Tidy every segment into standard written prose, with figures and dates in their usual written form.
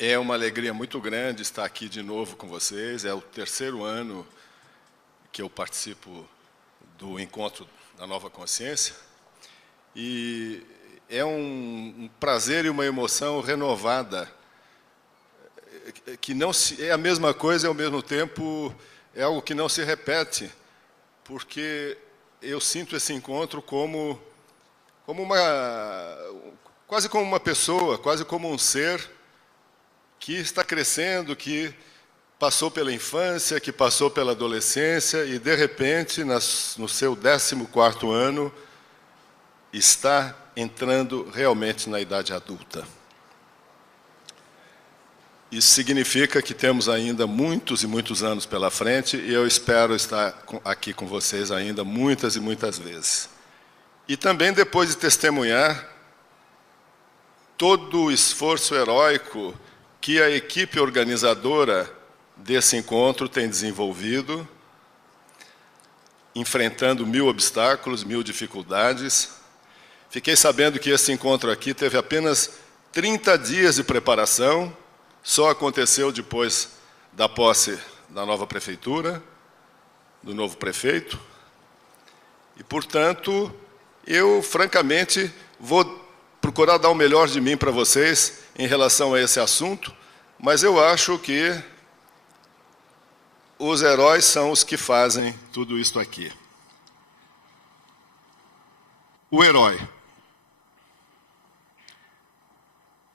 É uma alegria muito grande estar aqui de novo com vocês. É o terceiro ano que eu participo do Encontro da Nova Consciência. E é um prazer e uma emoção renovada, que não é a mesma coisa e, ao mesmo tempo, é algo que não se repete, porque eu sinto esse encontro quase como uma pessoa, quase como um ser que está crescendo, que passou pela infância, que passou pela adolescência e, de repente, no seu 14º ano, está entrando realmente na idade adulta. Isso significa que temos ainda muitos e muitos anos pela frente e eu espero estar aqui com vocês ainda muitas e muitas vezes. E também depois de testemunhar todo o esforço heróico que a equipe organizadora desse encontro tem desenvolvido, enfrentando 1000 obstáculos, 1000 dificuldades. Fiquei sabendo que esse encontro aqui teve apenas 30 dias de preparação, só aconteceu depois da posse da nova prefeitura, do novo prefeito. E, portanto, eu, francamente, vou procurar dar o melhor de mim para vocês em relação a esse assunto, mas eu acho que os heróis são os que fazem tudo isso aqui. O herói.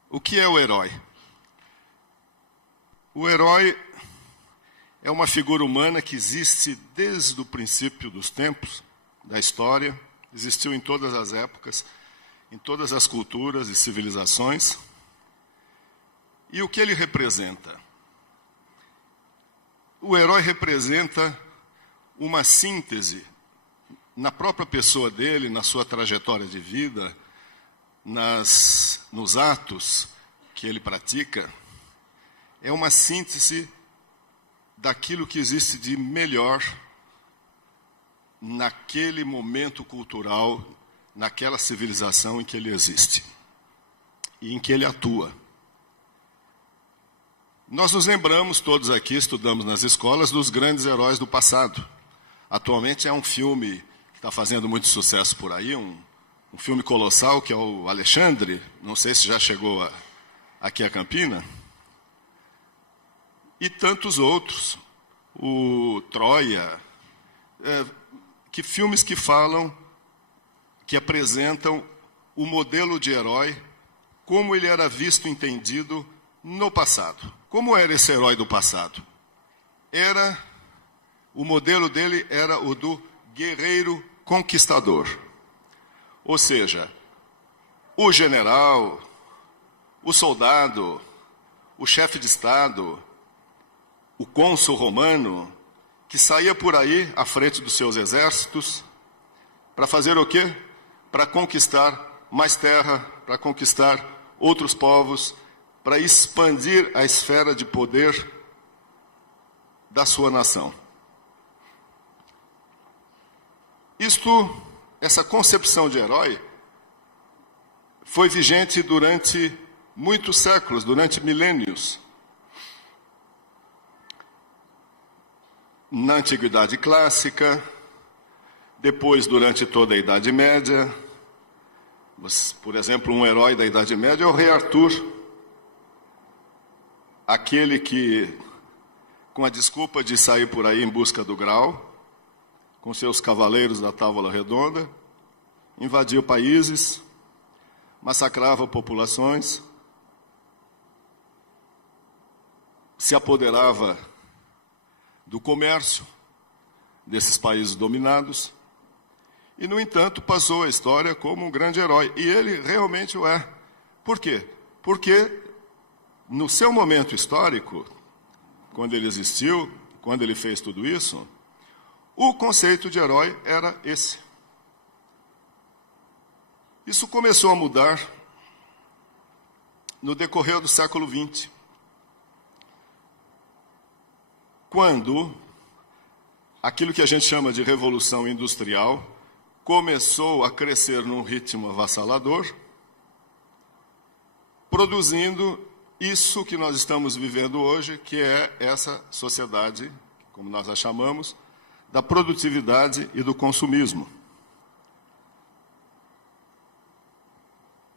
O que é o herói? O herói é uma figura humana que existe desde o princípio dos tempos, da história, existiu em todas as épocas, em todas as culturas e civilizações. E o que ele representa? O herói representa uma síntese na própria pessoa dele, na sua trajetória de vida, nos atos que ele pratica. É uma síntese daquilo que existe de melhor naquele momento cultural, naquela civilização em que ele existe e em que ele atua. Nós nos lembramos, todos aqui estudamos nas escolas, dos grandes heróis do passado. Atualmente é um filme que está fazendo muito sucesso por aí, um filme colossal, que é o Alexandre, não sei se já chegou aqui a Campina, e tantos outros, o Troia, filmes que falam, que apresentam o modelo de herói, como ele era visto e entendido no passado. Como era esse herói do passado? O modelo dele era o do guerreiro conquistador. Ou seja, o general, o soldado, o chefe de Estado, o cônsul romano, que saía por aí à frente dos seus exércitos, para fazer o quê? Para conquistar mais terra, para conquistar outros povos, para expandir a esfera de poder da sua nação. Essa concepção de herói foi vigente durante muitos séculos, durante milênios. Na Antiguidade Clássica, depois durante toda a Idade Média. Por exemplo, um herói da Idade Média é o rei Arthur, aquele que, com a desculpa de sair por aí em busca do Graal, com seus cavaleiros da Távola Redonda, invadia países, massacrava populações, se apoderava do comércio desses países dominados e, no entanto, passou a história como um grande herói. E ele realmente o é. Por quê? Porque, no seu momento histórico, quando ele existiu, quando ele fez tudo isso, o conceito de herói era esse. Isso começou a mudar no decorrer do século XX, quando aquilo que a gente chama de Revolução Industrial começou a crescer num ritmo avassalador, produzindo isso que nós estamos vivendo hoje, que é essa sociedade, como nós a chamamos, da produtividade e do consumismo.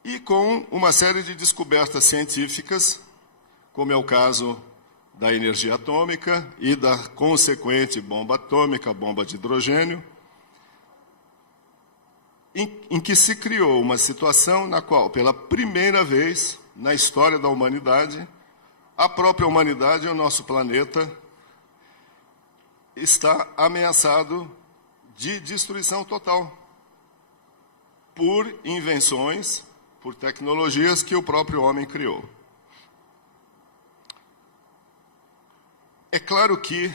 E com uma série de descobertas científicas, como é o caso da energia atômica e da consequente bomba atômica, bomba de hidrogênio, em que se criou uma situação na qual, pela primeira vez na história da humanidade, a própria humanidade e o nosso planeta está ameaçado de destruição total por invenções, por tecnologias que o próprio homem criou. É claro que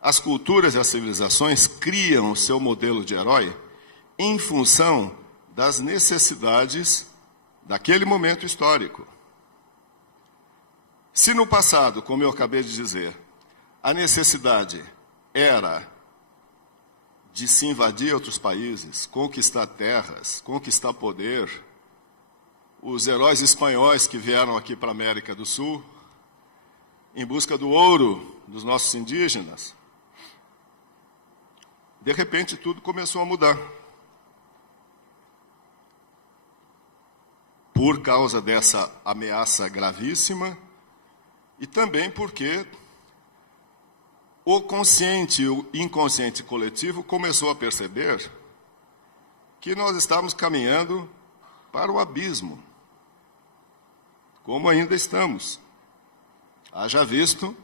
as culturas e as civilizações criam o seu modelo de herói em função das necessidades daquele momento histórico. Se no passado, como eu acabei de dizer, a necessidade era de se invadir outros países, conquistar terras, conquistar poder, os heróis espanhóis que vieram aqui para a América do Sul, em busca do ouro dos nossos indígenas, de repente tudo começou a mudar. Por causa dessa ameaça gravíssima e também porque o consciente e o inconsciente coletivo começou a perceber que nós estávamos caminhando para o abismo, como ainda estamos. Haja visto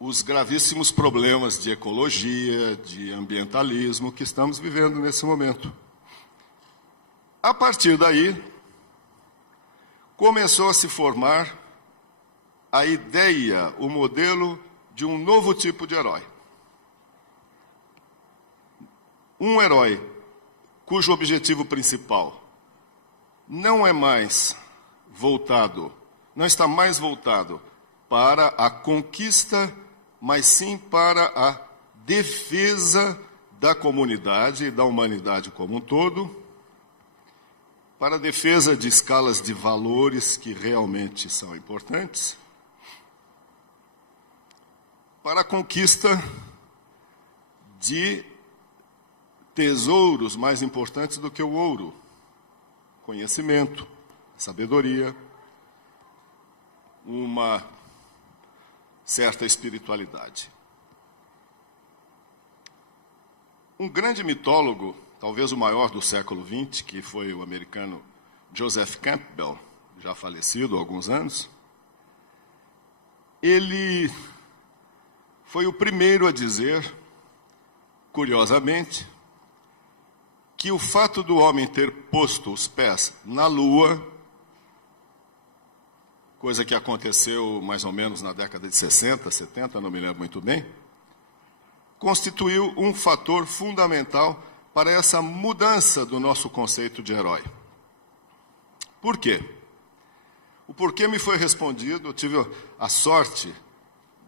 os gravíssimos problemas de ecologia, de ambientalismo que estamos vivendo nesse momento. A partir daí, começou a se formar a ideia, o modelo de um novo tipo de herói. Um herói cujo objetivo principal não está mais voltado para a conquista, mas sim para a defesa da comunidade e da humanidade como um todo, para a defesa de escalas de valores que realmente são importantes, para a conquista de tesouros mais importantes do que o ouro: conhecimento, sabedoria, uma certa espiritualidade. Um grande mitólogo, talvez o maior do século XX, que foi o americano Joseph Campbell, já falecido há alguns anos, ele foi o primeiro a dizer, curiosamente, que o fato do homem ter posto os pés na Lua, coisa que aconteceu mais ou menos na década de 60, 70, não me lembro muito bem, constituiu um fator fundamental para essa mudança do nosso conceito de herói. Por quê? O porquê me foi respondido, eu tive a sorte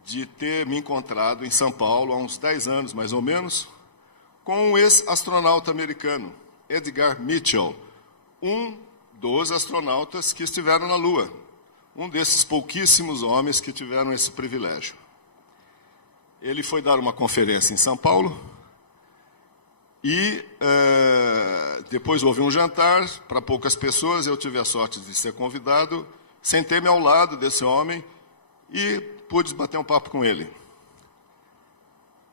de ter me encontrado em São Paulo há uns 10 anos, mais ou menos, com um ex-astronauta americano, Edgar Mitchell, um dos astronautas que estiveram na Lua, um desses pouquíssimos homens que tiveram esse privilégio. Ele foi dar uma conferência em São Paulo e depois houve um jantar para poucas pessoas. Eu tive a sorte de ser convidado, sentei-me ao lado desse homem e pude bater um papo com ele.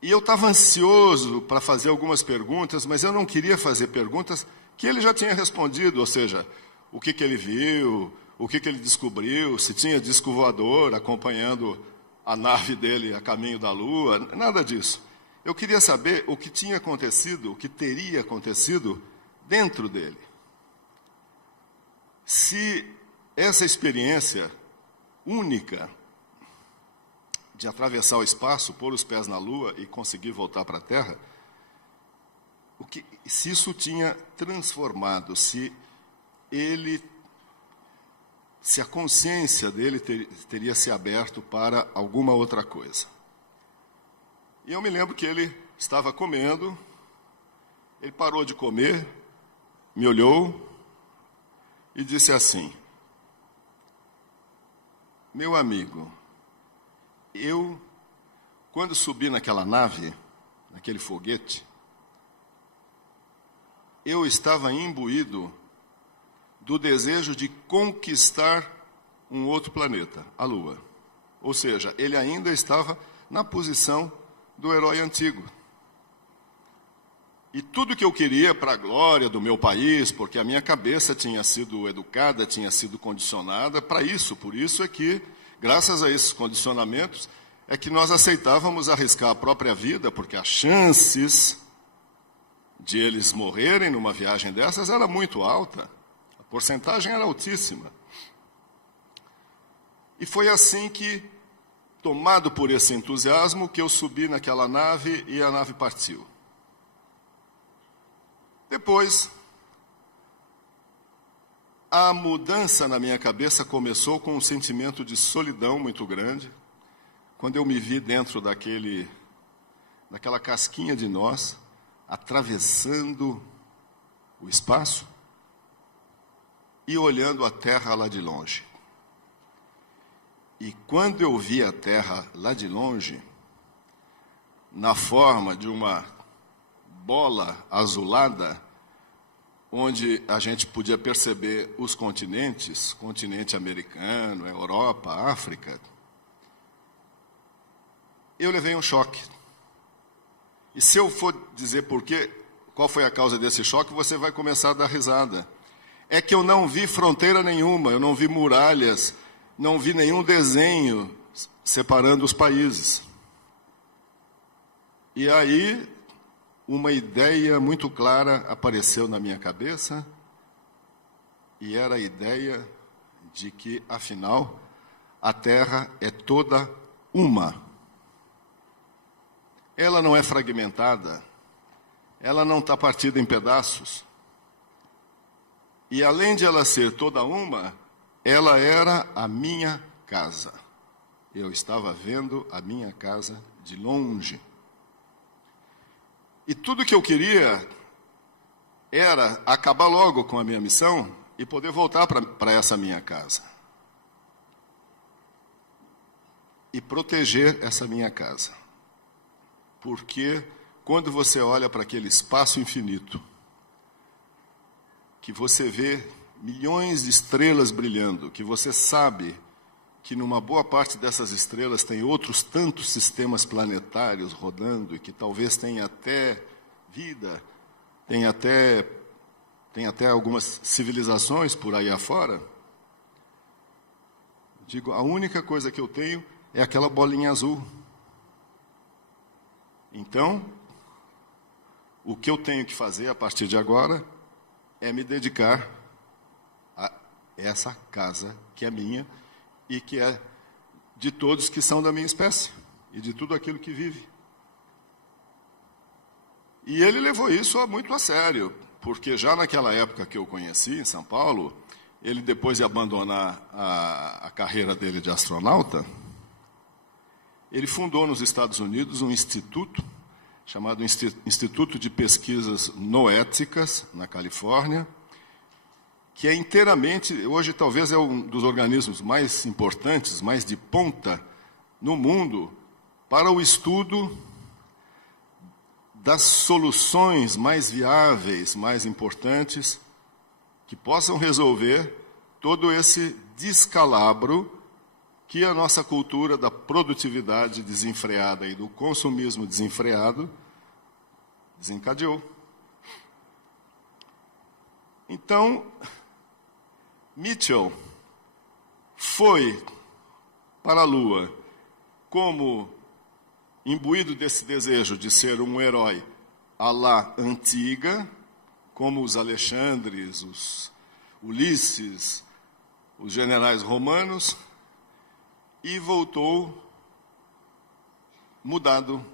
E eu estava ansioso para fazer algumas perguntas, mas eu não queria fazer perguntas que ele já tinha respondido, ou seja, o que ele viu, o que ele descobriu, se tinha disco voador acompanhando a nave dele a caminho da Lua, nada disso. Eu queria saber o que tinha acontecido, o que teria acontecido dentro dele. Se essa experiência única de atravessar o espaço, pôr os pés na Lua e conseguir voltar para a Terra, se isso tinha transformado, se ele se a consciência dele teria se aberto para alguma outra coisa. E eu me lembro que ele estava comendo, ele parou de comer, me olhou e disse assim: meu amigo, eu, quando subi naquela nave, naquele foguete, eu estava imbuído do desejo de conquistar um outro planeta, a Lua. Ou seja, ele ainda estava na posição do herói antigo. E tudo que eu queria para a glória do meu país, porque a minha cabeça tinha sido educada, tinha sido condicionada para isso. Por isso é que, graças a esses condicionamentos, é que nós aceitávamos arriscar a própria vida, porque as chances de eles morrerem numa viagem dessas era muito alta. A porcentagem era altíssima. E foi assim que, tomado por esse entusiasmo, que eu subi naquela nave e a nave partiu. Depois, a mudança na minha cabeça começou com um sentimento de solidão muito grande, quando eu me vi dentro daquela casquinha de nós, atravessando o espaço e olhando a Terra lá de longe. E quando eu vi a Terra lá de longe, na forma de uma bola azulada, onde a gente podia perceber os continentes, continente americano, Europa, África, eu levei um choque. E se eu for dizer qual foi a causa desse choque, você vai começar a dar risada. É que eu não vi fronteira nenhuma, eu não vi muralhas, não vi nenhum desenho separando os países. E aí, uma ideia muito clara apareceu na minha cabeça, e era a ideia de que, afinal, a Terra é toda uma. Ela não é fragmentada, ela não está partida em pedaços. E além de ela ser toda uma, ela era a minha casa. Eu estava vendo a minha casa de longe. E tudo que eu queria era acabar logo com a minha missão e poder voltar para essa minha casa. E proteger essa minha casa. Porque quando você olha para aquele espaço infinito, que você vê milhões de estrelas brilhando, que você sabe que numa boa parte dessas estrelas tem outros tantos sistemas planetários rodando e que talvez tenha até vida, tem até algumas civilizações por aí afora. Digo, a única coisa que eu tenho é aquela bolinha azul. Então, o que eu tenho que fazer a partir de agora é me dedicar a essa casa que é minha e que é de todos que são da minha espécie e de tudo aquilo que vive. E ele levou isso muito a sério, porque já naquela época que eu conheci, em São Paulo, ele, depois de abandonar a carreira dele de astronauta, ele fundou nos Estados Unidos um instituto chamado Instituto de Pesquisas Noéticas, na Califórnia, que é inteiramente, hoje talvez é um dos organismos mais importantes, mais de ponta no mundo, para o estudo das soluções mais viáveis, mais importantes, que possam resolver todo esse descalabro que a nossa cultura da produtividade desenfreada e do consumismo desenfreado desencadeou. Então, Mitchell foi para a Lua como imbuído desse desejo de ser um herói à la antiga, como os Alexandres, os Ulisses, os generais romanos, e voltou mudado.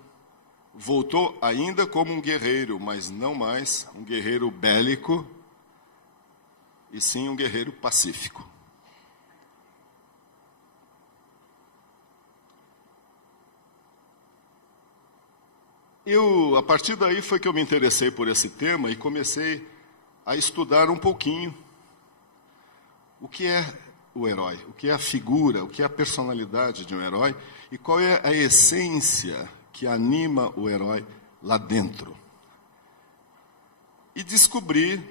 Voltou ainda como um guerreiro, mas não mais um guerreiro bélico, e sim um guerreiro pacífico. A partir daí foi que eu me interessei por esse tema e comecei a estudar um pouquinho o que é o herói, o que é a figura, o que é a personalidade de um herói e qual é a essência que anima o herói lá dentro. E descobri,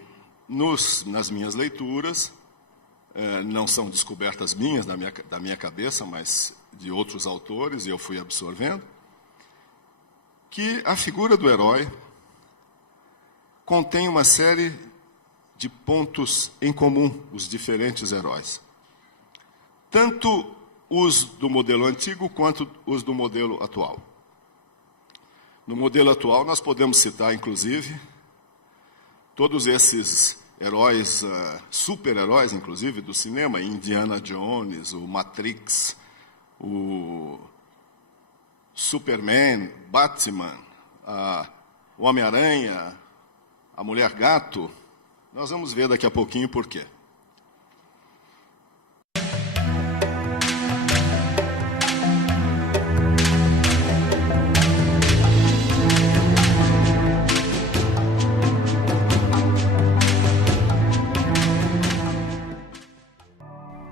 nas minhas leituras, não são descobertas minhas, da minha cabeça, mas de outros autores, e eu fui absorvendo, que a figura do herói contém uma série de pontos em comum, os diferentes heróis. Tanto os do modelo antigo quanto os do modelo atual. No modelo atual, nós podemos citar, inclusive, todos esses heróis, super-heróis, inclusive, do cinema, Indiana Jones, o Matrix, o Superman, Batman, o Homem-Aranha, a Mulher-Gato. Nós vamos ver daqui a pouquinho por quê.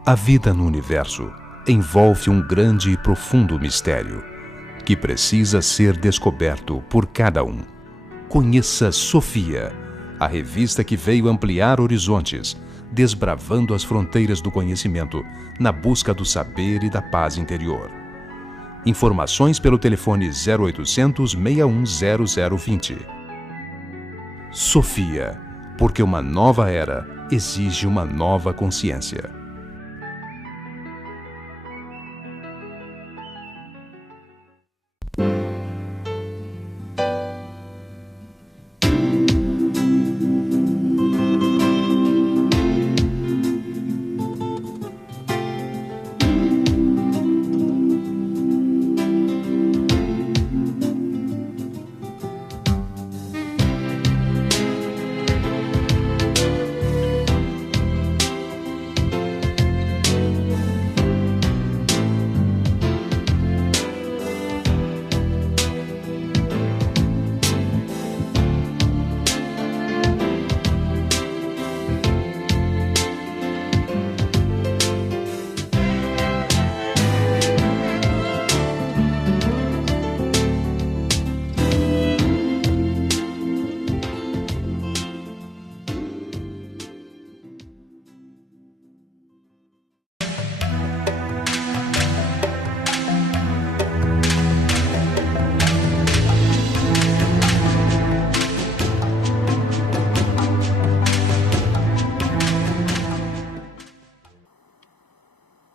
A vida no universo envolve um grande e profundo mistério que precisa ser descoberto por cada um. Conheça Sofia, a revista que veio ampliar horizontes, desbravando as fronteiras do conhecimento na busca do saber e da paz interior. Informações pelo telefone 0800 6100 20. Sofia, porque uma nova era exige uma nova consciência.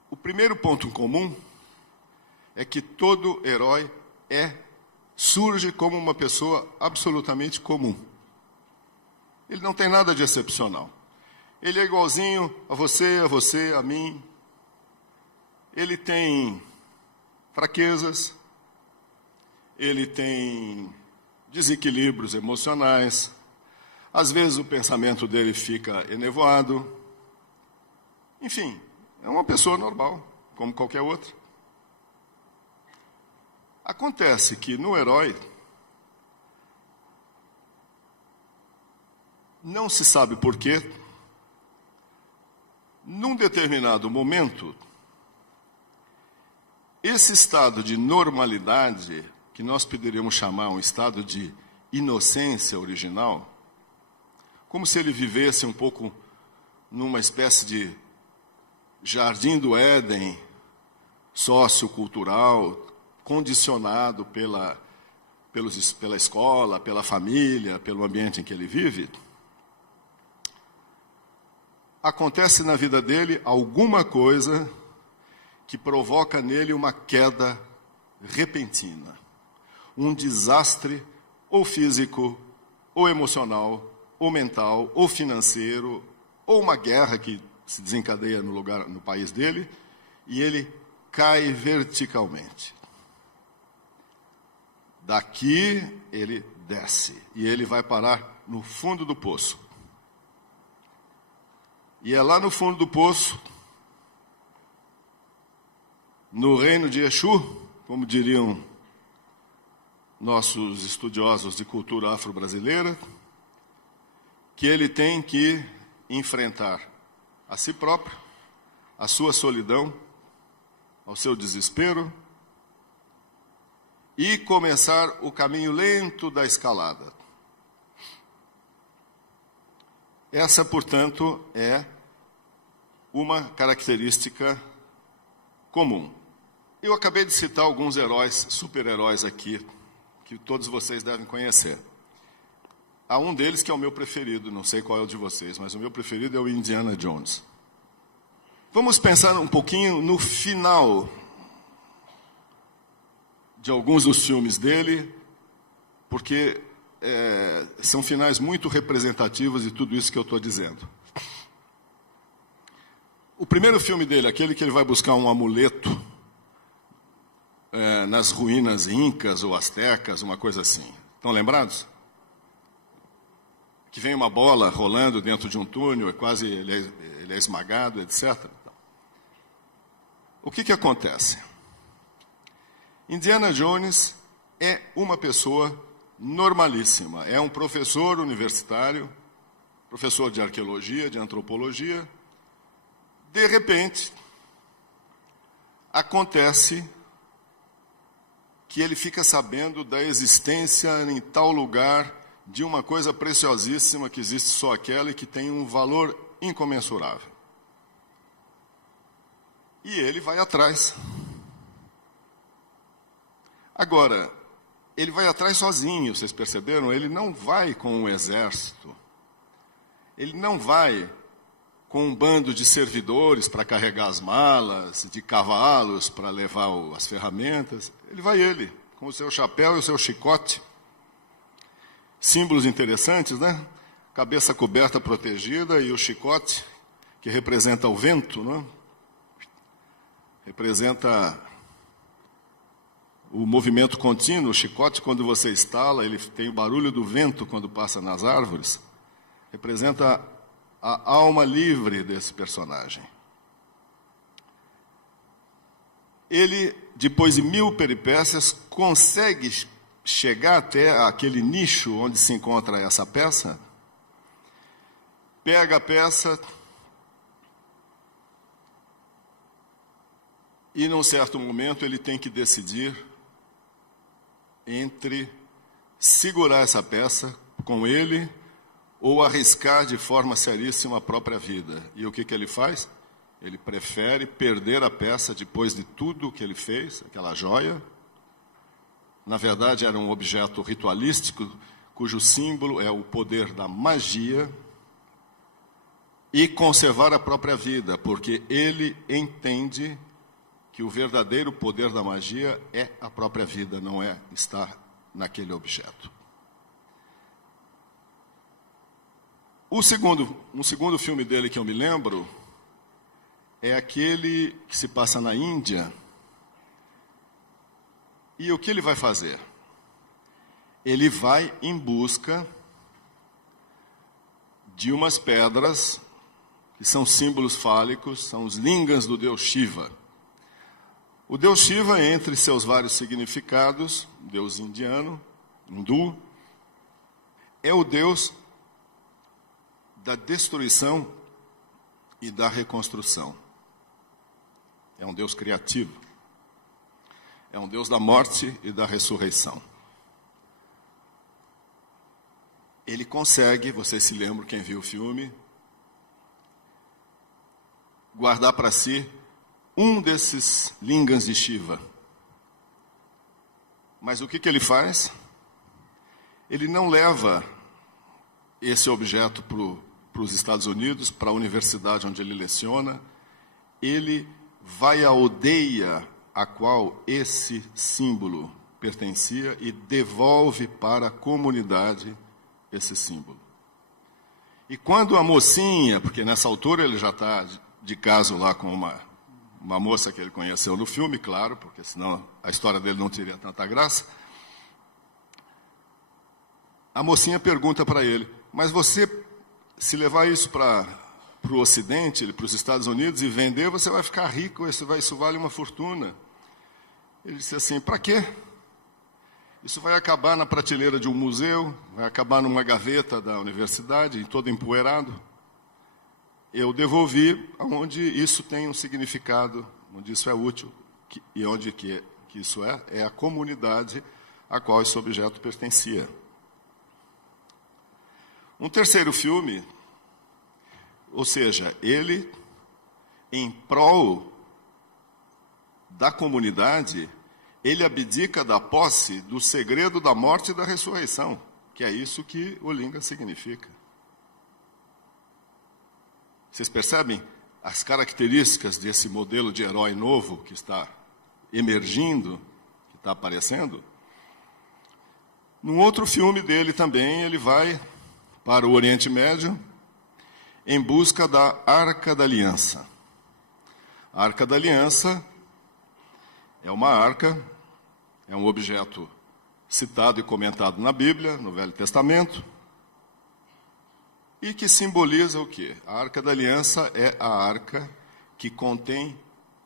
O primeiro ponto em comum é que todo herói surge como uma pessoa absolutamente comum. Ele não tem nada de excepcional. Ele é igualzinho a você, a mim. Ele tem fraquezas, ele tem desequilíbrios emocionais, às vezes o pensamento dele fica enevoado. Enfim, é uma pessoa normal, como qualquer outra. Acontece que no herói, não se sabe por quê, num determinado momento, esse estado de normalidade, que nós poderíamos chamar um estado de inocência original, como se ele vivesse um pouco numa espécie de jardim do Éden, sociocultural, condicionado pela escola, pela família, pelo ambiente em que ele vive, acontece na vida dele alguma coisa que provoca nele uma queda repentina, um desastre ou físico, ou emocional, ou mental, ou financeiro, ou uma guerra que se desencadeia no país dele, e ele cai verticalmente. Daqui ele desce, e ele vai parar no fundo do poço. E é lá no fundo do poço, no reino de Exu, como diriam nossos estudiosos de cultura afro-brasileira, que ele tem que enfrentar a si próprio, a sua solidão, ao seu desespero, e começar o caminho lento da escalada. Essa, portanto, é uma característica comum. Eu acabei de citar alguns heróis, super-heróis aqui, que todos vocês devem conhecer. Há um deles que é o meu preferido, não sei qual é o de vocês, mas o meu preferido é o Indiana Jones. Vamos pensar um pouquinho no final de alguns dos filmes dele, porque são finais muito representativos de tudo isso que eu estou dizendo. O primeiro filme dele, aquele que ele vai buscar um amuleto nas ruínas incas ou astecas, uma coisa assim. Estão lembrados? Que vem uma bola rolando dentro de um túnel, ele é esmagado, etc. O que acontece? Indiana Jones é uma pessoa normalíssima. É um professor universitário, professor de arqueologia, de antropologia. De repente, acontece que ele fica sabendo da existência em tal lugar de uma coisa preciosíssima que existe só aquela e que tem um valor incomensurável. E ele vai atrás. Agora, ele vai atrás sozinho, vocês perceberam? Ele não vai com um exército. Ele não vai com um bando de servidores para carregar as malas, de cavalos para levar as ferramentas. Ele vai com o seu chapéu e o seu chicote. Símbolos interessantes, né? Cabeça coberta, protegida, e o chicote, que representa o vento, né? Representa o movimento contínuo. O chicote, quando você estala, ele tem o barulho do vento quando passa nas árvores. Representa a alma livre desse personagem. Ele, depois de 1000 peripécias, consegue chegar até aquele nicho onde se encontra essa peça, pega a peça e, num certo momento, ele tem que decidir entre segurar essa peça com ele ou arriscar de forma seríssima a própria vida. E o que ele faz? Ele prefere perder a peça depois de tudo o que ele fez, aquela joia. Na verdade, era um objeto ritualístico, cujo símbolo é o poder da magia, e conservar a própria vida, porque ele entende que o verdadeiro poder da magia é a própria vida, não é estar naquele objeto. Um segundo filme dele que eu me lembro é aquele que se passa na Índia. E o que ele vai fazer? Ele vai em busca de umas pedras que são símbolos fálicos, são os lingams do deus Shiva. O deus Shiva, entre seus vários significados, deus indiano, hindu, é o deus da destruição e da reconstrução. É um Deus criativo. É um Deus da morte e da ressurreição. Ele consegue, vocês se lembram, quem viu o filme, guardar para si um desses lingams de Shiva. Mas o que ele faz? Ele não leva esse objeto para os Estados Unidos, para a universidade onde ele leciona. Ele vai à aldeia a qual esse símbolo pertencia e devolve para a comunidade esse símbolo. E quando a mocinha, porque nessa altura ele já está de caso lá com uma moça que ele conheceu no filme, claro, porque senão a história dele não teria tanta graça, a mocinha pergunta para ele: mas você, se levar isso para o Ocidente, para os Estados Unidos, e vender, você vai ficar rico, isso vale uma fortuna. Ele disse assim: para quê? Isso vai acabar na prateleira de um museu, vai acabar numa gaveta da universidade, todo empoeirado. Eu devolvi onde isso tem um significado, onde isso é útil, e onde que isso é a comunidade a qual esse objeto pertencia. Um terceiro filme, ou seja, ele, em prol da comunidade, ele abdica da posse do segredo da morte e da ressurreição, que é isso que Olinga significa. Vocês percebem as características desse modelo de herói novo que está emergindo, que está aparecendo? Num outro filme dele também, ele vai para o Oriente Médio em busca da Arca da Aliança. A Arca da Aliança é uma arca, é um objeto citado e comentado na Bíblia, no Velho Testamento, e que simboliza o quê? A Arca da Aliança é a arca que contém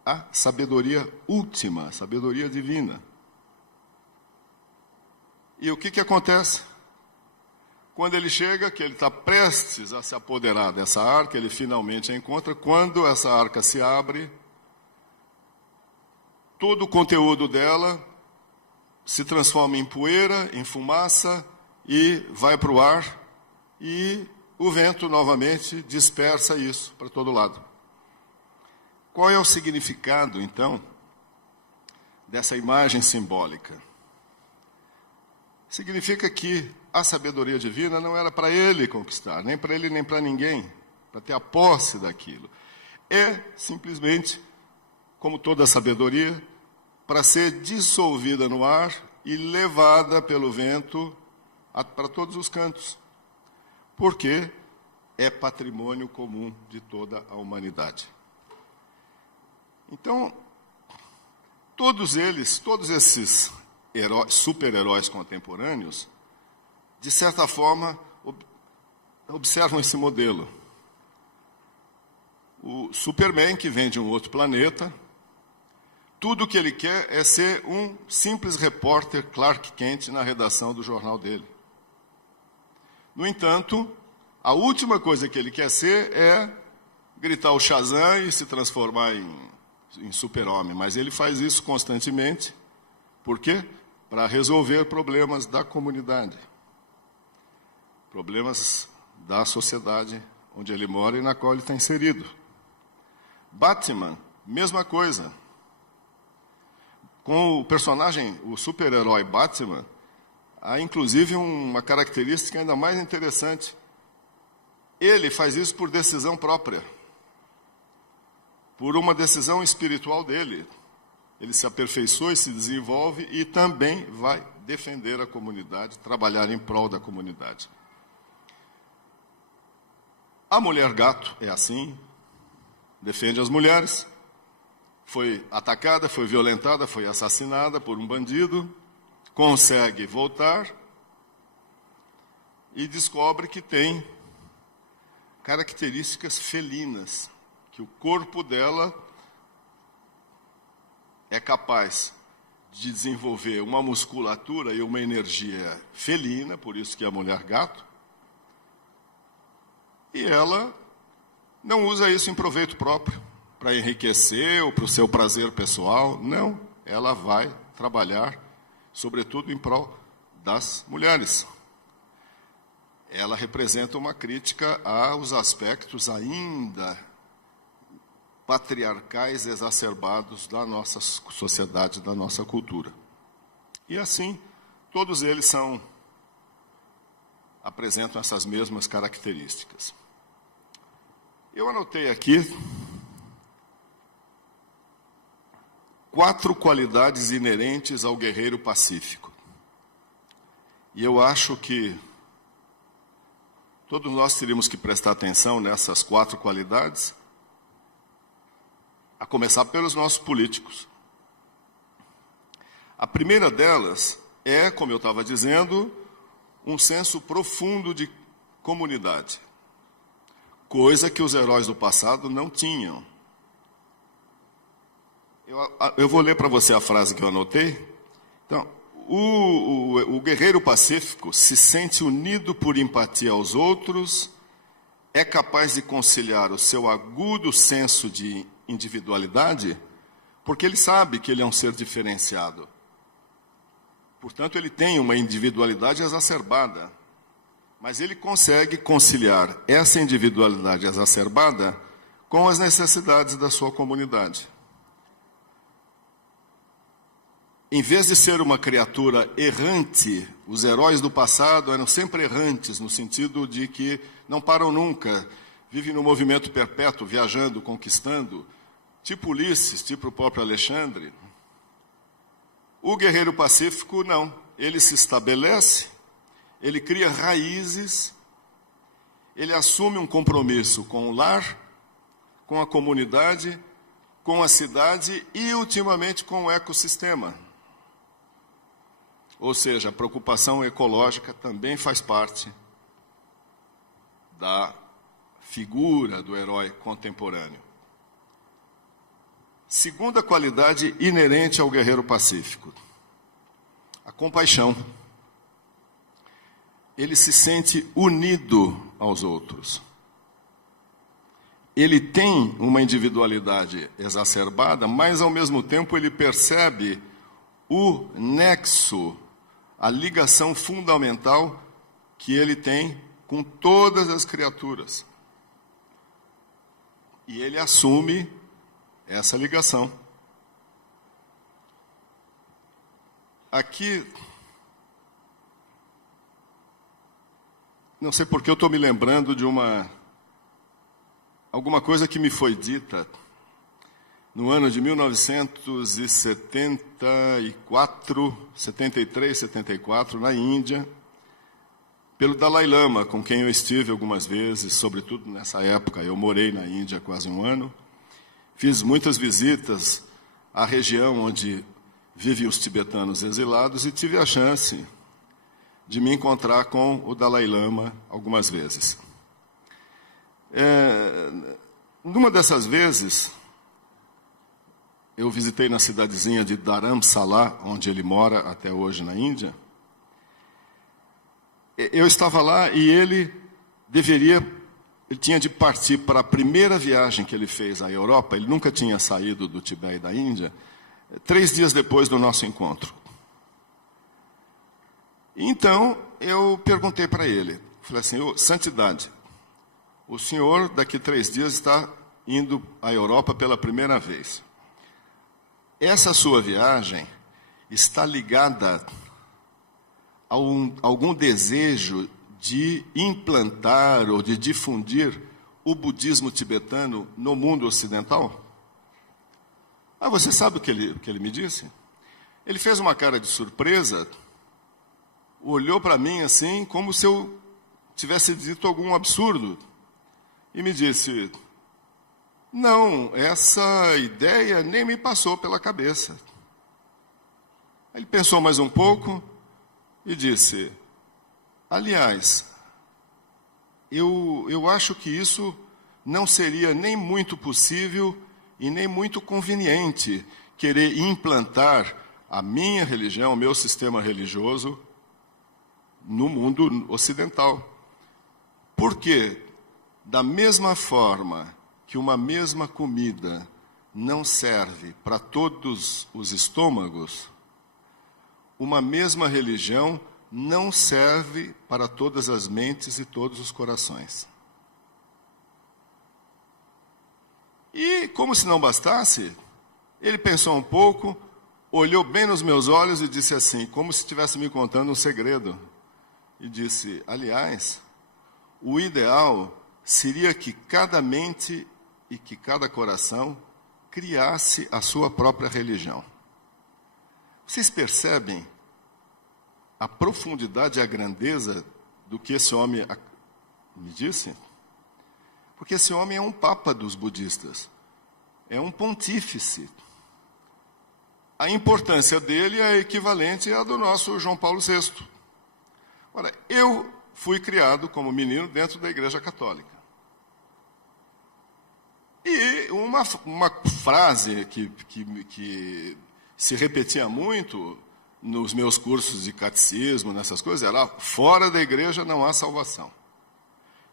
a sabedoria última, a sabedoria divina. E o que acontece? Quando ele chega, que ele está prestes a se apoderar dessa arca, ele finalmente a encontra. Quando essa arca se abre, todo o conteúdo dela se transforma em poeira, em fumaça, e vai para o ar, e o vento novamente dispersa isso para todo lado. Qual é o significado, então, dessa imagem simbólica? Significa que a sabedoria divina não era para ele conquistar, nem para ele nem para ninguém, para ter a posse daquilo. É simplesmente, como toda a sabedoria, para ser dissolvida no ar e levada pelo vento para todos os cantos, porque é patrimônio comum de toda a humanidade. Então, todos esses super-heróis contemporâneos, de certa forma, observam esse modelo. O Superman, que vem de um outro planeta, tudo o que ele quer é ser um simples repórter Clark Kent na redação do jornal dele. No entanto, a última coisa que ele quer ser é gritar o Shazam e se transformar em super-homem. Mas ele faz isso constantemente. Por quê? Para resolver problemas da comunidade. Problemas da sociedade onde ele mora e na qual ele está inserido. Batman, mesma coisa. Com o personagem, o super-herói Batman, há inclusive uma característica ainda mais interessante. Ele faz isso por decisão própria, por uma decisão espiritual dele. Ele se aperfeiçoa e se desenvolve e também vai defender a comunidade, trabalhar em prol da comunidade. A mulher gato é assim, defende as mulheres, foi atacada, foi violentada, foi assassinada por um bandido, consegue voltar e descobre que tem características felinas, que o corpo dela é capaz de desenvolver uma musculatura e uma energia felina, por isso que é a mulher gato, e ela não usa isso em proveito próprio, para enriquecer ou para o seu prazer pessoal. Não, ela vai trabalhar, sobretudo em prol das mulheres. Ela representa uma crítica aos aspectos ainda patriarcais exacerbados da nossa sociedade, da nossa cultura. E assim, todos eles apresentam essas mesmas características. Eu anotei aqui 4 qualidades inerentes ao guerreiro pacífico. E eu acho que todos nós teríamos que prestar atenção nessas 4 qualidades, a começar pelos nossos políticos. A primeira delas é, como eu estava dizendo, um senso profundo de comunidade, coisa que os heróis do passado não tinham. Eu vou ler para você a frase que eu anotei. Então, O guerreiro pacífico se sente unido por empatia aos outros, é capaz de conciliar o seu agudo senso de individualidade, porque ele sabe que ele é um ser diferenciado. Portanto, ele tem uma individualidade exacerbada, mas ele consegue conciliar essa individualidade exacerbada com as necessidades da sua comunidade. Em vez de ser uma criatura errante, os heróis do passado eram sempre errantes, no sentido de que não param nunca, vivem no movimento perpétuo, viajando, conquistando, tipo Ulisses, tipo o próprio Alexandre. O guerreiro pacífico, não. Ele se estabelece, ele cria raízes, ele assume um compromisso com o lar, com a comunidade, com a cidade e, ultimamente, com o ecossistema. Ou seja, a preocupação ecológica também faz parte da figura do herói contemporâneo. Segunda qualidade inerente ao guerreiro pacífico: a compaixão. Ele se sente unido aos outros. Ele tem uma individualidade exacerbada, mas, ao mesmo tempo, ele percebe o nexo, a ligação fundamental que ele tem com todas as criaturas. E ele assume essa ligação. Aqui, não sei por que eu estou me lembrando de alguma coisa que me foi dita no ano de 1973, 74, na Índia, pelo Dalai Lama, com quem eu estive algumas vezes, sobretudo nessa época. Eu morei na Índia há quase um ano, fiz muitas visitas à região onde vivem os tibetanos exilados e tive a chance de me encontrar com o Dalai Lama algumas vezes. Numa dessas vezes, eu visitei na cidadezinha de Dharamsala, onde ele mora até hoje na Índia. Eu estava lá e ele tinha de partir para a primeira viagem que ele fez à Europa. Ele nunca tinha saído do Tibete e da Índia, 3 dias depois do nosso encontro. Então, eu perguntei para ele, falei assim: Santidade, o senhor daqui 3 dias está indo à Europa pela primeira vez. Essa sua viagem está ligada a algum desejo de implantar ou de difundir o budismo tibetano no mundo ocidental? Você sabe o que ele me disse? Ele fez uma cara de surpresa, olhou para mim assim, como se eu tivesse dito algum absurdo, e me disse: não, essa ideia nem me passou pela cabeça. Ele pensou mais um pouco e disse: aliás, eu acho que isso não seria nem muito possível e nem muito conveniente, querer implantar a minha religião, o meu sistema religioso, no mundo ocidental. Por quê? Da mesma forma que uma mesma comida não serve para todos os estômagos, uma mesma religião não serve para todas as mentes e todos os corações. E, como se não bastasse, ele pensou um pouco, olhou bem nos meus olhos e disse assim, como se estivesse me contando um segredo, e disse: aliás, o ideal seria que cada mente e que cada coração criasse a sua própria religião. Vocês percebem a profundidade e a grandeza do que esse homem me disse? Porque esse homem é um papa dos budistas, é um pontífice. A importância dele é equivalente à do nosso João Paulo VI. Ora, eu fui criado como menino dentro da Igreja Católica. E uma frase que se repetia muito nos meus cursos de catecismo, nessas coisas, era fora da igreja não há salvação.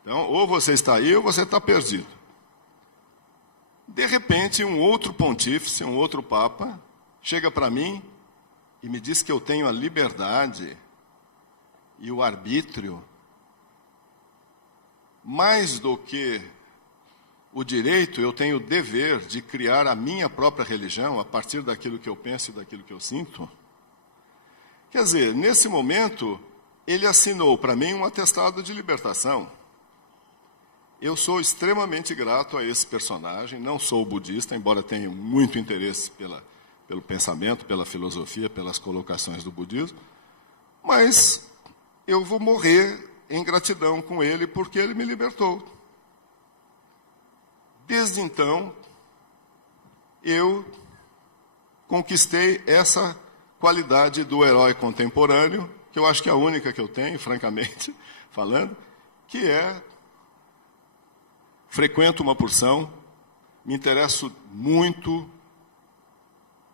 Então, ou você está aí ou você está perdido. De repente, um outro pontífice, um outro papa, chega para mim e me diz que eu tenho a liberdade e o arbítrio, mais do que o direito, eu tenho o dever de criar a minha própria religião a partir daquilo que eu penso e daquilo que eu sinto. Quer dizer, nesse momento, ele assinou para mim um atestado de libertação. Eu sou extremamente grato a esse personagem, não sou budista, embora tenha muito interesse pelo pensamento, pela filosofia, pelas colocações do budismo, mas eu vou morrer em gratidão com ele porque ele me libertou. Desde então, eu conquistei essa qualidade do herói contemporâneo, que eu acho que é a única que eu tenho, francamente falando, que é: frequento uma porção, me interesso muito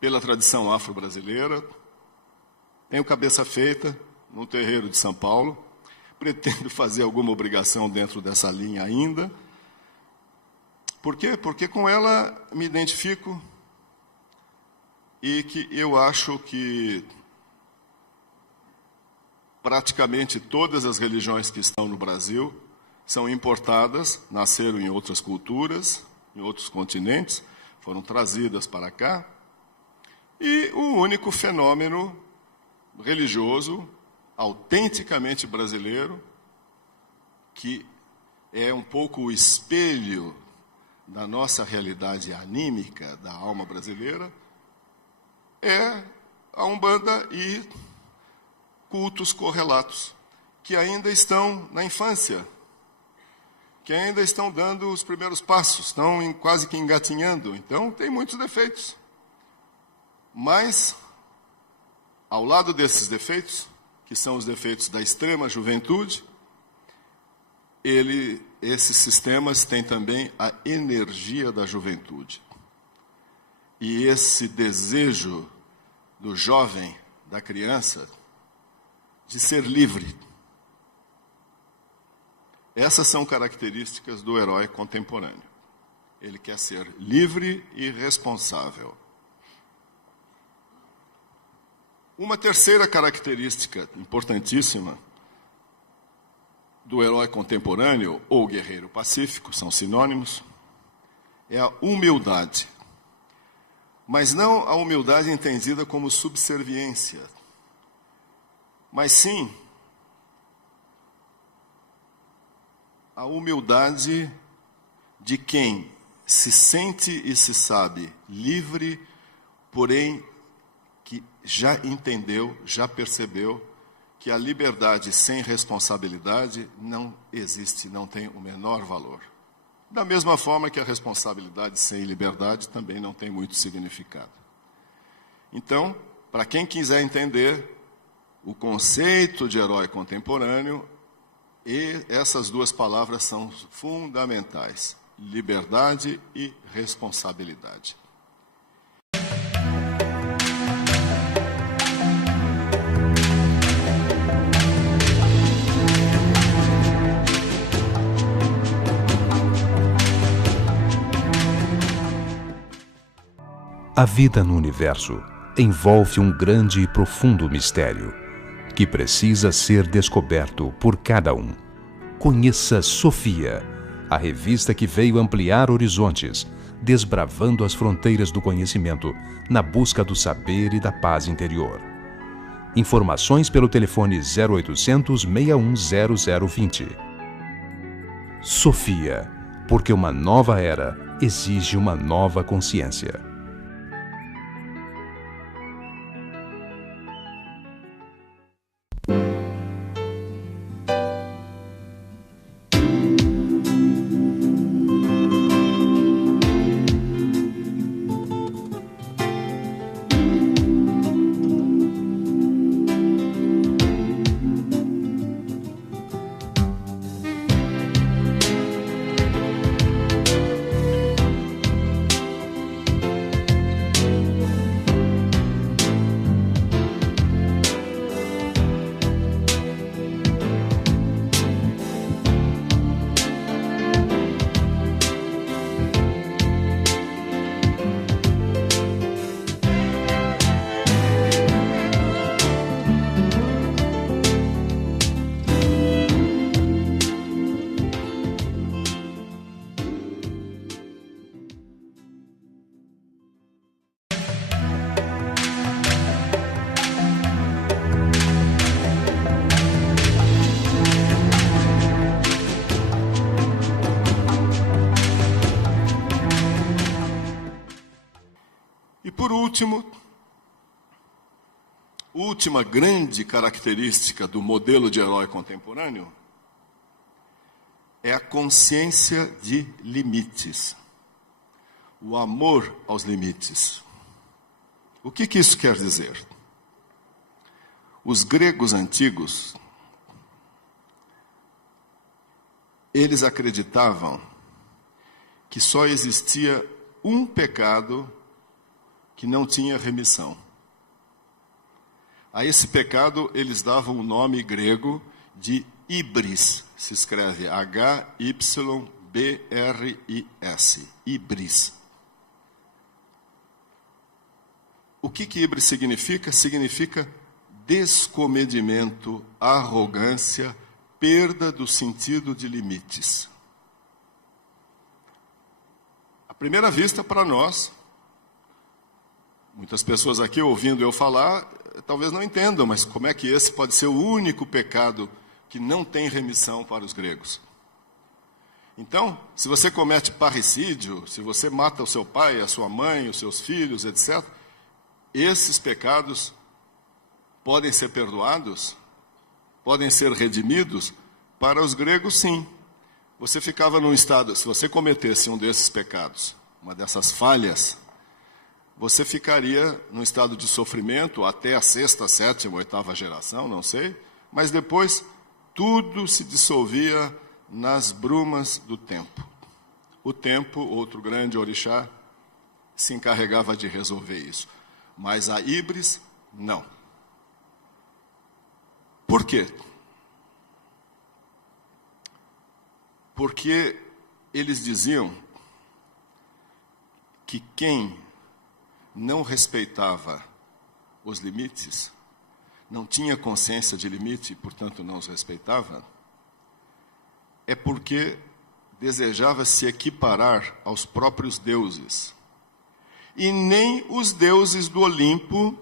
pela tradição afro-brasileira, tenho cabeça feita no terreiro de São Paulo, pretendo fazer alguma obrigação dentro dessa linha ainda. Por quê? Porque com ela me identifico e que eu acho que praticamente todas as religiões que estão no Brasil são importadas, nasceram em outras culturas, em outros continentes, foram trazidas para cá. E o único fenômeno religioso, autenticamente brasileiro, que é um pouco o espelho da nossa realidade anímica, da alma brasileira, é a Umbanda e cultos correlatos, que ainda estão na infância, que ainda estão dando os primeiros passos, estão quase que engatinhando. Então, tem muitos defeitos. Mas, ao lado desses defeitos, que são os defeitos da extrema juventude, esses sistemas têm também a energia da juventude. E esse desejo do jovem, da criança, de ser livre. Essas são características do herói contemporâneo. Ele quer ser livre e responsável. Uma terceira característica importantíssima do herói contemporâneo, ou guerreiro pacífico, são sinônimos, é a humildade. Mas não a humildade entendida como subserviência, mas sim a humildade de quem se sente e se sabe livre, porém que já entendeu, já percebeu que a liberdade sem responsabilidade não existe, não tem o menor valor. Da mesma forma que a responsabilidade sem liberdade também não tem muito significado. Então, para quem quiser entender o conceito de herói contemporâneo, essas duas palavras são fundamentais: liberdade e responsabilidade. A vida no universo envolve um grande e profundo mistério que precisa ser descoberto por cada um. Conheça Sofia, a revista que veio ampliar horizontes, desbravando as fronteiras do conhecimento na busca do saber e da paz interior. Informações pelo telefone 0800 6100 20. Sofia, porque uma nova era exige uma nova consciência. E por último, última grande característica do modelo de herói contemporâneo é a consciência de limites, o amor aos limites. O que isso quer dizer? Os gregos antigos, eles acreditavam que só existia um pecado que não tinha remissão. A esse pecado eles davam o nome grego de hybris. Se escreve H-Y-B-R-I-S. Hybris. O que hybris significa? Significa descomedimento, arrogância, perda do sentido de limites. À primeira vista, para nós, muitas pessoas aqui ouvindo eu falar, talvez não entendam, mas como é que esse pode ser o único pecado que não tem remissão para os gregos? Então, se você comete parricídio, se você mata o seu pai, a sua mãe, os seus filhos, etc., esses pecados podem ser perdoados? Podem ser redimidos? Para os gregos, sim. Você ficava num estado, se você cometesse um desses pecados, uma dessas falhas, você ficaria num estado de sofrimento até a 6ª, 7ª, 8ª geração, não sei, mas depois tudo se dissolvia nas brumas do tempo. O tempo, outro grande orixá, se encarregava de resolver isso. Mas a híbris, não. Por quê? Porque eles diziam que quem não respeitava os limites, não tinha consciência de limite e, portanto, não os respeitava, é porque desejava se equiparar aos próprios deuses. E nem os deuses do Olimpo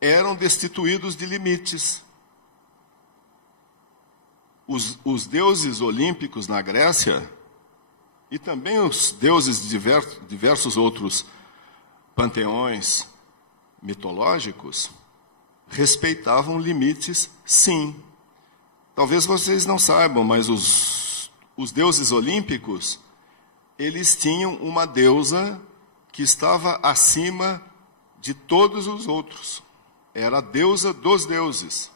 eram destituídos de limites. Os deuses olímpicos na Grécia, e também os deuses de diversos outros panteões mitológicos, respeitavam limites, sim. Talvez vocês não saibam, mas os deuses olímpicos, eles tinham uma deusa que estava acima de todos os outros. Era a deusa dos deuses.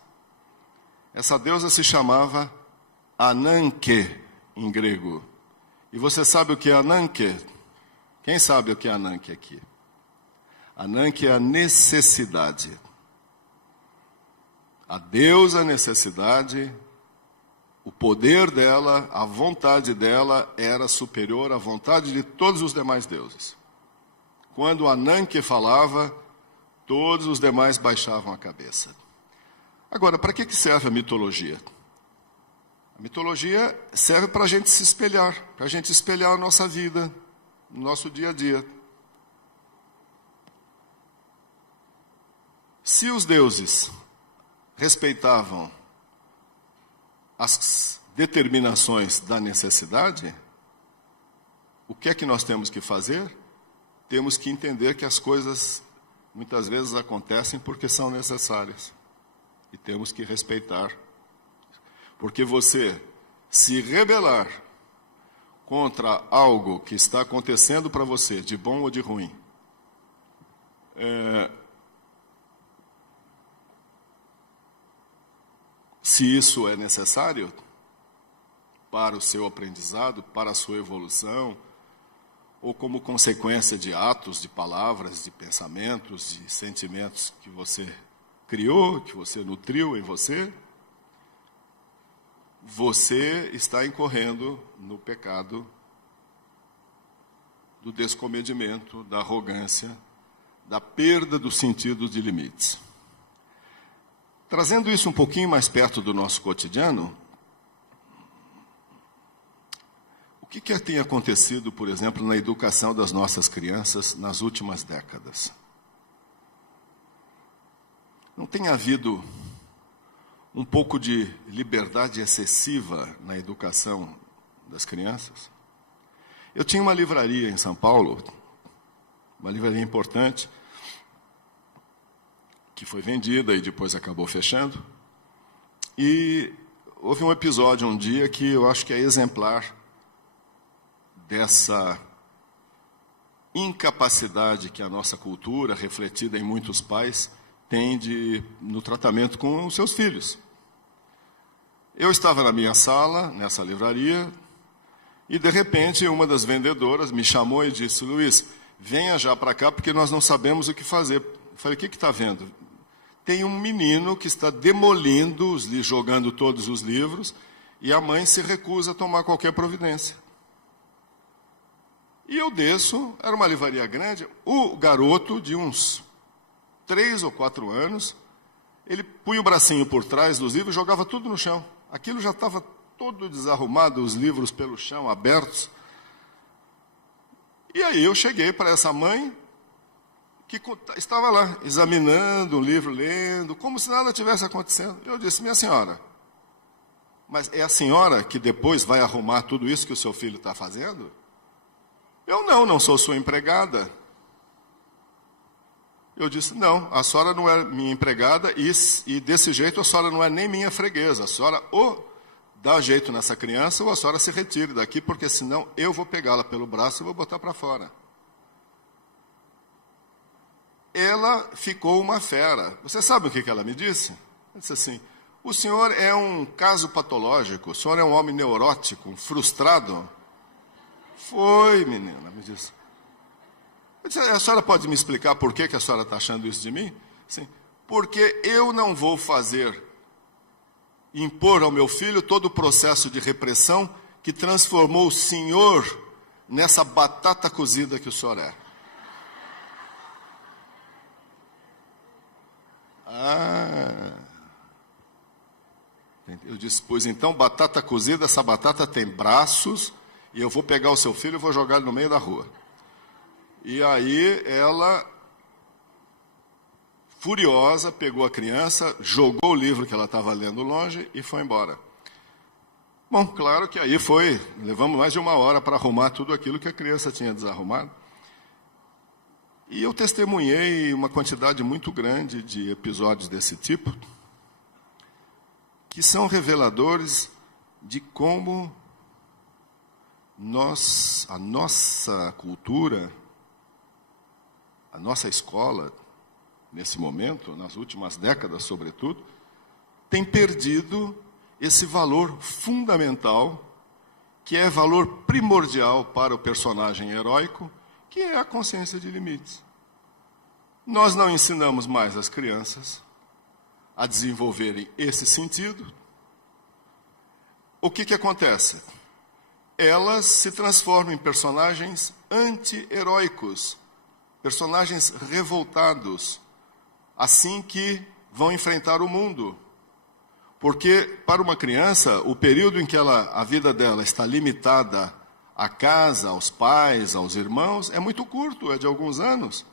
Essa deusa se chamava Ananke, em grego. E você sabe o que é Ananke? Quem sabe o que é Ananke aqui? Ananke é a necessidade. A deusa necessidade, o poder dela, a vontade dela era superior à vontade de todos os demais deuses. Quando Ananke falava, todos os demais baixavam a cabeça. Agora, para que serve a mitologia? A mitologia serve para a gente se espelhar, para a gente espelhar a nossa vida, no nosso dia a dia. Se os deuses respeitavam as determinações da necessidade, o que é que nós temos que fazer? Temos que entender que as coisas muitas vezes acontecem porque são necessárias. E temos que respeitar. Porque você se rebelar contra algo que está acontecendo para você, de bom ou de ruim, se isso é necessário para o seu aprendizado, para a sua evolução, ou como consequência de atos, de palavras, de pensamentos, de sentimentos que você criou, que você nutriu em você, você está incorrendo no pecado do descomedimento, da arrogância, da perda do sentido de limites. Trazendo isso um pouquinho mais perto do nosso cotidiano, o que tem acontecido, por exemplo, na educação das nossas crianças nas últimas décadas? Não tem havido um pouco de liberdade excessiva na educação das crianças? Eu tinha uma livraria em São Paulo, uma livraria importante, que foi vendida e depois acabou fechando. E houve um episódio um dia que eu acho que é exemplar dessa incapacidade que a nossa cultura, refletida em muitos pais, tem no tratamento com os seus filhos. Eu estava na minha sala, nessa livraria, e de repente uma das vendedoras me chamou e disse: Luiz, venha já para cá porque nós não sabemos o que fazer. Eu falei: o que está vendo? Tem um menino que está demolindo, jogando todos os livros, e a mãe se recusa a tomar qualquer providência. E eu desço, era uma livraria grande, o garoto de uns 3 ou 4 anos, ele punha o bracinho por trás dos livros e jogava tudo no chão. Aquilo já estava todo desarrumado, os livros pelo chão, abertos. E aí eu cheguei para essa mãe, que estava lá, examinando o livro, lendo, como se nada tivesse acontecendo. Eu disse: minha senhora, mas é a senhora que depois vai arrumar tudo isso que o seu filho está fazendo? Eu não sou sua empregada. Eu disse: não, a senhora não é minha empregada e desse jeito a senhora não é nem minha freguesa. A senhora ou dá jeito nessa criança ou a senhora se retire daqui, porque senão eu vou pegá-la pelo braço e vou botar para fora. Ela ficou uma fera. Você sabe o que ela me disse? Ela disse assim: o senhor é um caso patológico, o senhor é um homem neurótico, frustrado. Foi, menina, me disse. Eu disse: a senhora pode me explicar por que a senhora está achando isso de mim? Sim, porque eu não vou impor ao meu filho todo o processo de repressão que transformou o senhor nessa batata cozida que o senhor é. Eu disse: pois então, batata cozida, essa batata tem braços, e eu vou pegar o seu filho e vou jogar ele no meio da rua. E aí ela, furiosa, pegou a criança, jogou o livro que ela estava lendo longe e foi embora. Bom, claro que aí levamos mais de 1 hora para arrumar tudo aquilo que a criança tinha desarrumado. E eu testemunhei uma quantidade muito grande de episódios desse tipo, que são reveladores de como a nossa cultura, a nossa escola, nesse momento, nas últimas décadas sobretudo, tem perdido esse valor fundamental, que é valor primordial para o personagem heróico, que é a consciência de limites. Nós não ensinamos mais as crianças a desenvolverem esse sentido. O que acontece? Elas se transformam em personagens anti-heróicos, personagens revoltados, assim que vão enfrentar o mundo. Porque, para uma criança, o período em que a vida dela está limitada à casa, aos pais, aos irmãos, é muito curto, é de alguns anos.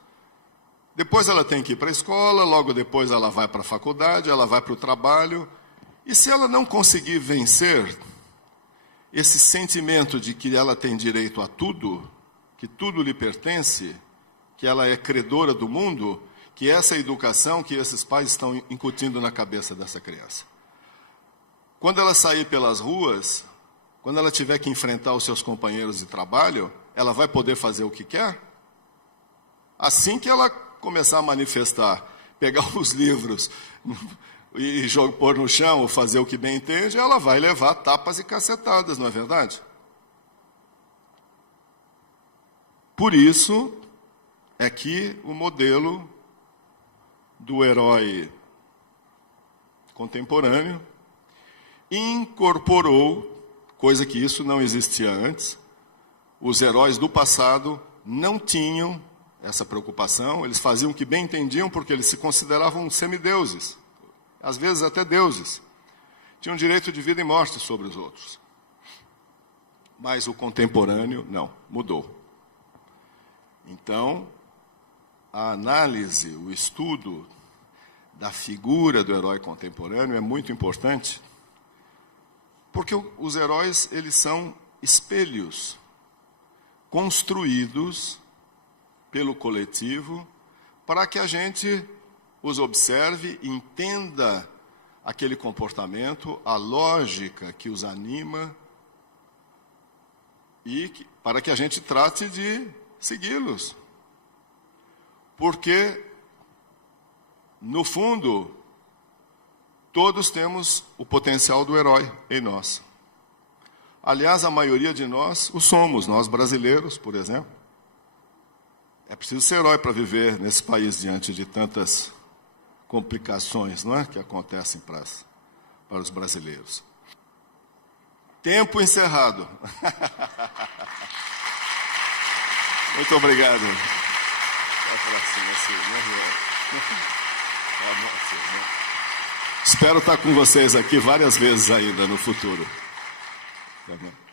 Depois ela tem que ir para a escola, logo depois ela vai para a faculdade, ela vai para o trabalho. E se ela não conseguir vencer esse sentimento de que ela tem direito a tudo, que tudo lhe pertence, que ela é credora do mundo, que essa é a educação que esses pais estão incutindo na cabeça dessa criança. Quando ela sair pelas ruas, quando ela tiver que enfrentar os seus companheiros de trabalho, ela vai poder fazer o que quer? Assim que ela começar a manifestar, pegar os livros e pôr no chão ou fazer o que bem entende, ela vai levar tapas e cacetadas, não é verdade? Por isso é que o modelo do herói contemporâneo incorporou, coisa que isso não existia antes, os heróis do passado não tinham essa preocupação, eles faziam o que bem entendiam porque eles se consideravam semideuses, às vezes até deuses. Tinham direito de vida e morte sobre os outros. Mas o contemporâneo, não, mudou. Então, a análise, o estudo da figura do herói contemporâneo é muito importante, porque os heróis, eles são espelhos construídos pelo coletivo, para que a gente os observe, entenda aquele comportamento, a lógica que os anima, e para que a gente trate de segui-los. Porque, no fundo, todos temos o potencial do herói em nós. Aliás, a maioria de nós o somos, nós brasileiros, por exemplo. É preciso ser herói para viver nesse país diante de tantas complicações, não é, que acontecem para os brasileiros. Tempo encerrado. Muito obrigado. Até a próxima. Espero estar com vocês aqui várias vezes ainda no futuro. Tá bom?